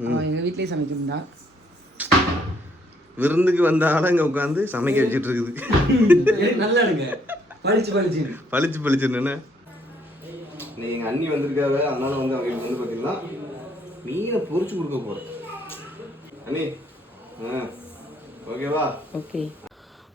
எங்கள் வீட்லேயே சமைக்கிறா. விருந்துக்கு வந்த ஆள் இங்கே உட்காந்து சமைக்க வச்சுட்டு இருக்குது. நல்லா இருக்கு. பளிச்சு பளிச்சுன்னு நீ எங்கள் அண்ணி வந்திருக்காங்க. அதனால வந்து அவங்களுக்கு வந்து பார்த்தீங்கன்னா மீனை பொரிச்சு கொடுக்க போகிறேன். அண்ணி ஓகேவா? Okay.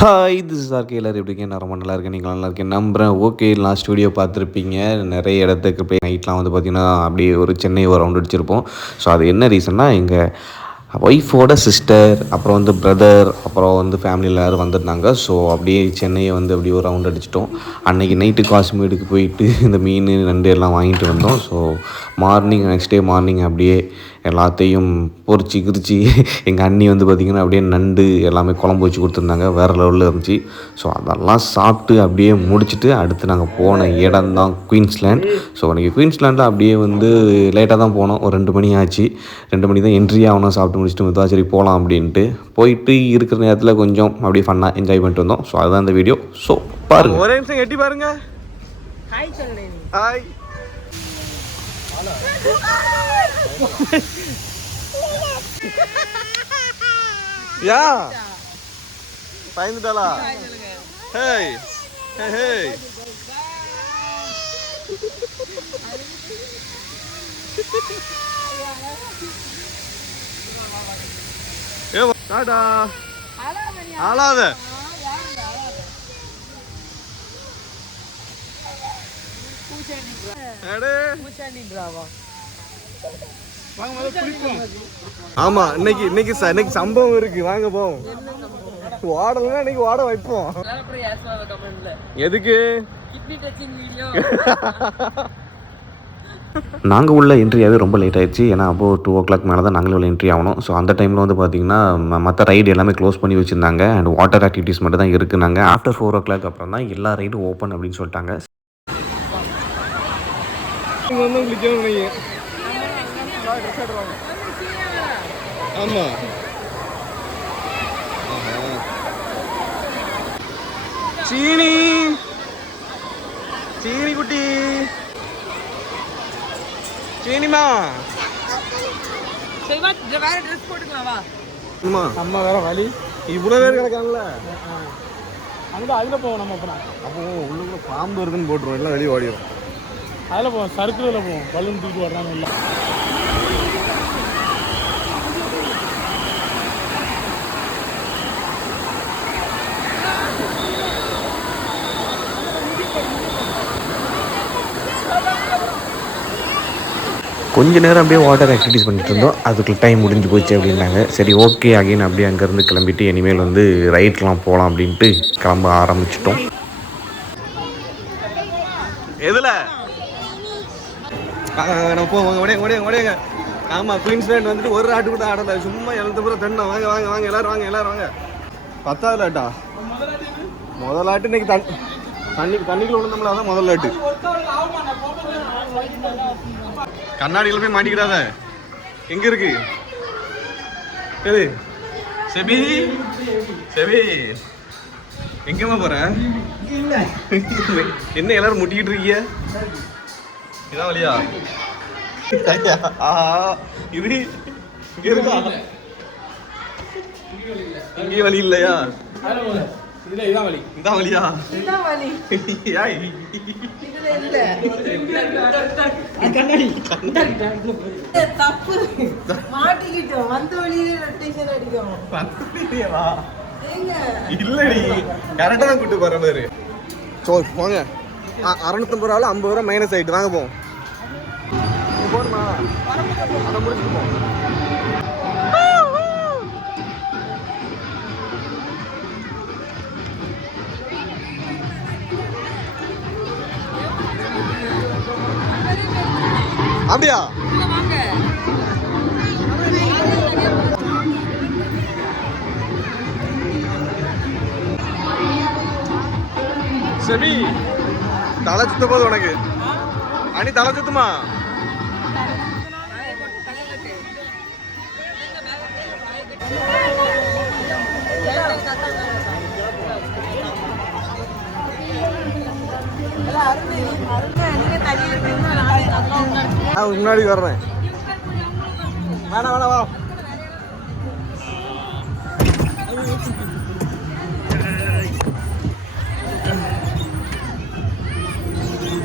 Hi, this is RK. எல்லாரும் எப்படி இருக்கேன்? நான் ரொம்ப நல்லா இருக்கேன். நீங்கள் நல்லா இருக்கேன் நம்புகிறேன். ஓகே, லாஸ்ட் வீடியோ பார்த்துருப்பீங்க. நிறைய இடத்துக்கு போய் நைட்லாம் வந்து பார்த்திங்கன்னா அப்படியே ஒரு சென்னை ஒரு ரவுண்ட் அடிச்சிருப்போம். ஸோ அது என்ன ரீசன்னா, எங்கள் ஒய்ஃபோட சிஸ்டர், அப்புறம் வந்து பிரதர், அப்புறம் வந்து ஃபேமிலியில் எல்லோரும் வந்துருந்தாங்க. ஸோ அப்படியே சென்னையை வந்து அப்படியே ஒரு ரவுண்ட் அடிச்சிட்டோம். அன்றைக்கி நைட்டு காஷ்மீருக்கு போயிட்டு இந்த மீன் நண்டு எல்லாம் வாங்கிட்டு வந்தோம். So morning next day morning அப்படியே எல்லாத்தையும் பொரிச்சு கிரிச்சு எங்கள் அண்ணி வந்து பார்த்திங்கன்னா அப்படியே நண்டு எல்லாமே குழம்பு வச்சு கொடுத்துருந்தாங்க. வேறு லெவலில் இருந்துச்சு. ஸோ அதெல்லாம் சாப்பிட்டு அப்படியே முடிச்சுட்டு அடுத்து நாங்கள் போன இடம் தான் குயின்ஸ்லேண்ட். ஸோ அன்றைக்கி குயின்ஸ்லேண்டில் அப்படியே வந்து லேட்டாக தான் போனோம். ஒரு 2 மணி ஆச்சு. 2 மணி தான் என்ட்ரி ஆகணும். சாப்பிட்டு முடிச்சுட்டு மெதுவாக சரி போகலாம் அப்படின்ட்டு போயிட்டு இருக்கிற நேரத்தில் கொஞ்சம் அப்படியே ஃபன்னாக என்ஜாய் பண்ணிட்டு வந்தோம். ஸோ அதுதான் இந்த வீடியோ. ஸோ பாருங்கள், ஒரே நிமிஷம் எட்டி பாருங்கள். ஹாய் சொல்கிறேன். ஹாய். யா பயந்துட்டாளா? ஹேய் ஹே ஹே. ஏ டாடா. ஆளாத. ஆமா, இன்னைக்கு சம்பவம் இருக்கு. வாங்க போவோம். ஓடலாம், இன்னைக்கு ஓட வைப்போம். எதுக்கு? நாங்கள் உள்ள என்ட்ரியாகவே ரொம்ப லேட் ஆகிடுச்சு. ஏன்னா அப்போது 2 o'clock மேலே தான் நாங்களே உள்ள என்ட்ரி ஆகணும். ஸோ அந்த டைமில் வந்து பார்த்திங்கன்னா மற்ற ரைடு எல்லாமே க்ளோஸ் பண்ணி வச்சுருந்தாங்க. அண்ட் வாட்டர் ஆக்டிவிட்டீஸ் மட்டும் தான் இருக்குனாங்க. ஆஃப்டர் 4 o'clock அப்புறம் தான் எல்லா ரைடும் ஓப்பன் அப்படின்னு சொல்லிட்டாங்க. ஆமாம், சீனி சீனி குட்டி, சீனிமா வேற ட்ரெஸ் போட்டுக்கலாம் வா. அம்மா வேற வலி. இவ்வளோ பேர் கிடக்காங்கல்ல. அங்கே அதில் போவோம். நம்ம அப்போ உள்ளுக்குள்ள பாம்பு இருக்குன்னு போட்டுருவோம். எல்லாம் வெளியே ஓடிடும். அதில் போவோம். சர்க்கிளில் போவோம். பலூன் தூக்கி வர்றாங்க. இல்லை கொஞ்ச நேரம் அப்படியே வாட்டர் ஆக்டிவிட்டீஸ் பண்ணிட்டு இருந்தோம். அதுக்குள்ள டைம் முடிஞ்சு போச்சு அப்படின்னாங்க. சரி ஓகே, அகைன் அப்படியே அங்கேருந்து கிளம்பிட்டு இனிமேல் வந்து ரைட்லாம் போகலாம் அப்படின்ட்டு கிளம்ப ஆரம்பிச்சிட்டோம். எதில் நம்ம போவோம். ஓடையங்க. ஆமாம், குயின்ஸ்லேண்ட் வந்துட்டு ஒரு ஆட்டு கூட ஆடலை. சும்மா எழுத்தப்புறம் தென்னை. வாங்க எல்லோரும் வாங்க. 10வது ஆட்டா? முதல் ஆட்டு இன்னைக்கு தண்ணிக்குள்ள விழுந்தோம்ல, அதான் முதல் ஆட்டு. கண்ணாடியில் போய் மாட்டிக்கிறாத. எங்க இருக்கு செபி? எங்கம்மா போற? என்ன எல்லாரும் முட்டிக்கிட்டு இருக்கீங்க? இதான் வழியா? இது இங்க இருக்கா? இங்கே வழி இல்லையா? இதான் வலி. இதான் வழியா? இல்லடி, கரெக்டா தான் கூட்டு போற மாதிரி. வாங்க, 650 ரூபா 50 ரூபா மைனஸ் ஆயிட்டு. வாங்க போவோம். போடுமா, அதை முடிச்சுட்டு போவோம். அப்படியா? சரி, தலை சுத்த போது உனக்கு. அனி தலை சுத்துமா? முன்னாடி வர்றேன். வேணா வேணா வா.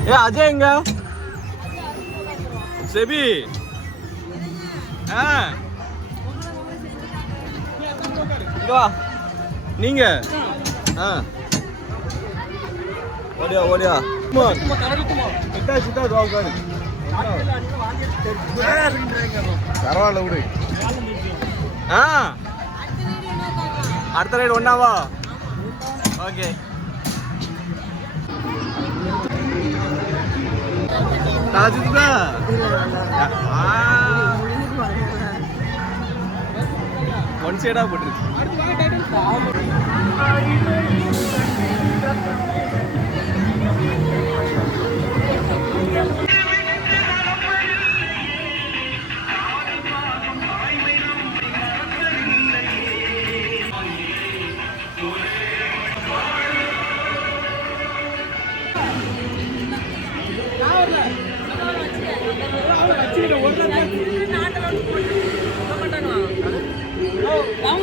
ஏ அஜய் எங்க? செபி இங்க வா. நீங்க ஓடியா ஓடியா. பரவாயில்ல விடு. அடுத்த ரைடு ஒன்னாவா? ஓகே. ஒன் சைடா போட்டுருச்சு.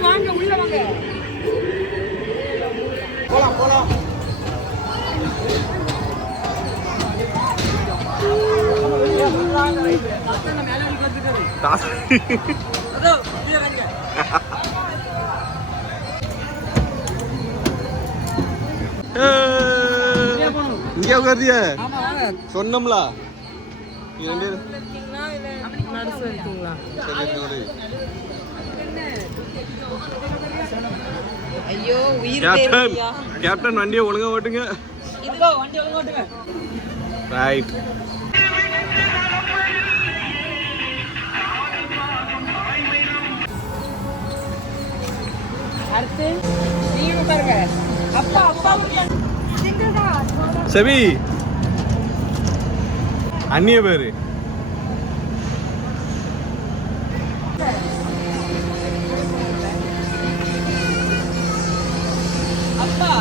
வாங்க உள்ள வாங்க. போலாம் போலாம். இங்கே உட்காருதிய சொன்னோம்ல. ஐயோ உயிர் கேப்டன் வண்டியை ஒழுங்கா ஓட்டுங்க. இதுக்கோ வண்டி ஒழுங்கா ஓட்டுங்க. ரைட். அடுத்து நீங்க உட்காருங்க. அப்பா அப்பா செவி அண்ணிய பேரு அப்பா.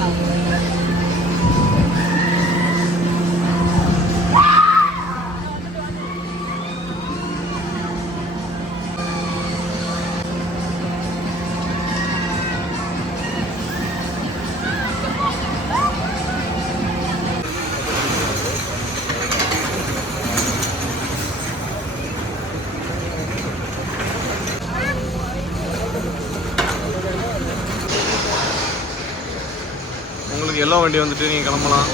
உங்களுக்கு எல்லா வண்டி வந்துட்டு நீங்கள் கிளம்பலாம்.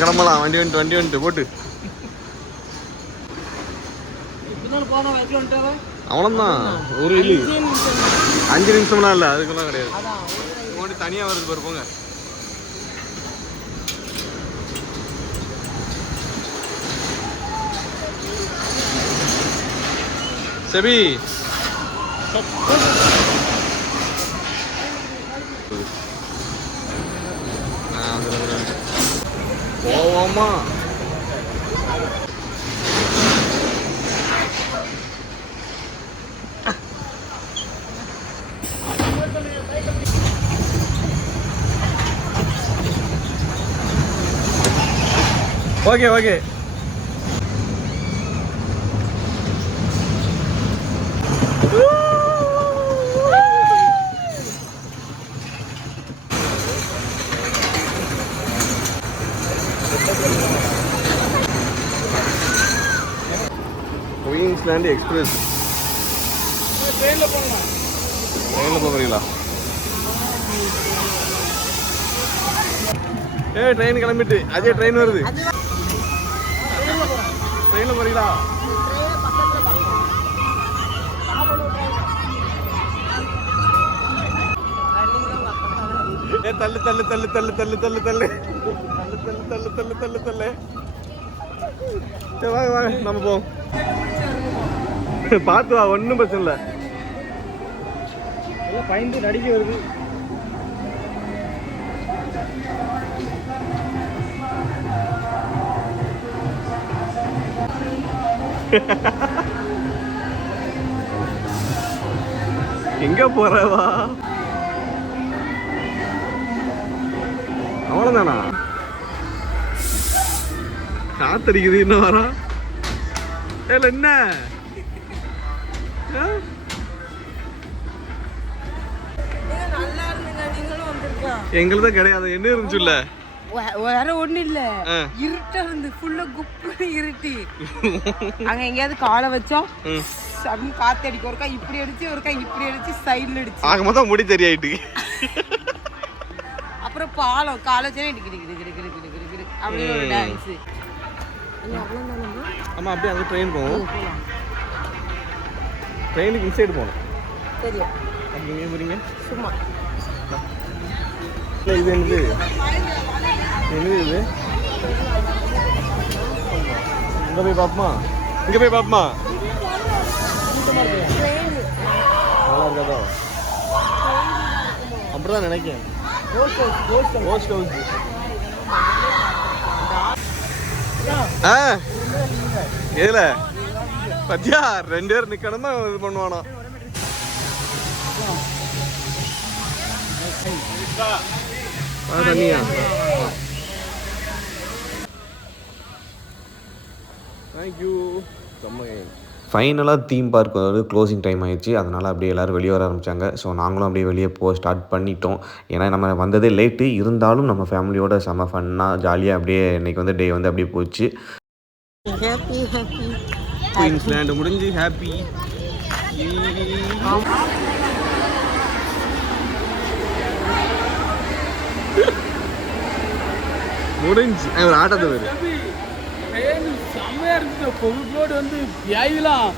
கிளம்பலாம். வண்டி வந்துட்டு போட்டு அவ்வளோதான். ஒரு இல்லை 5 நிமிஷம்லாம் இல்லை, அதுக்கெல்லாம் கிடையாது. வண்டி தனியாக வருது பாரு. போங்க. செபி போவோமா? Okay okay. குயின்ஸ்லாண்ட் எக்ஸ்பிரஸ் ட்ரெயினில் போகிறீங்களா? ட்ரெயின் கிளம்பிட்டு. அஜய் ட்ரெயின் வருது. ட்ரெயினில் போகிறீங்களா? தள்ளு தள்ளு தள்ளு தள்ளு தள்ளு தள்ளு தள்ளு தள்ளு தள்ளு தள்ளு தள்ளு தள்ளு. சரி வாங்க வாங்க நம்ம போவோம். பார்த்து வா, ஒன்றும் பிரச்சனை இல்லை. பயந்து நடிக்க வருது. எங்க போறவா? அவ்வளவுதானா? காத்தடிக்குது. என்ன வரா? என்ன எங்களுக்கு தான் கிடையாது. என்ன இருந்துச்சுல்ல? வேற ஒண்ணு இல்ல, இருட்டா இருந்து ஃபுல்லா குப்பு இருட்டி. அங்க எங்கேயாவது காலை வச்சோம், காத்து அடிக்க ஒருக்கா இப்படி அடிச்சு ஒருக்கா இப்படி அடிச்சு சைடுல அடிச்சு ஆக மொத்தம் முடி தெரியாயிட்டு. அப்புறம் பாலம் காலேஜே அப்படியே ஒரு டான்ஸ். ஆமா, அப்படியே அங்கே ட்ரெயின் போகும். ட்ரெயினுக்கு இன்சைடு போகணும். தெரியும். அப்படி எங்கே போறீங்க? சும்மா இது என்னது? என்னது இது? இங்கே போய் பார்ப்போமா? இங்கே போய் பார்ப்போமா? நல்லா இருக்காதோ? அப்படிதான் நினைக்கிறேன். ஏல பத்தியா 2 பேர் நிக்கணுமா இது பண்ணுவானோ. தண்ணியா? தேங்க்யூ. ஃபைனலாக தீம் பார்க் வந்து க்ளோசிங் டைம் ஆகிடுச்சு. அதனால் அப்படியே எல்லோரும் வெளியே வர ஆரம்பித்தாங்க. ஸோ நாங்களும் அப்படியே வெளியே ஸ்டார்ட் பண்ணிட்டோம். ஏன்னா நம்ம வந்ததே லேட்டு, இருந்தாலும் நம்ம ஃபேமிலியோட செம்ம ஃபன்னாக ஜாலியாக அப்படியே இன்றைக்கி வந்து டே வந்து அப்படியே போச்சு. ஹாப்பி ஹாப்பி குயின்ஸ்லாண்டு முடிஞ்சு ஹாப்பி முடிஞ்சு. ஒரு ஆட்டத்தை வரும் செம்மையா இருக்கு. பொருட்களோடு வந்து பியாயிலாம்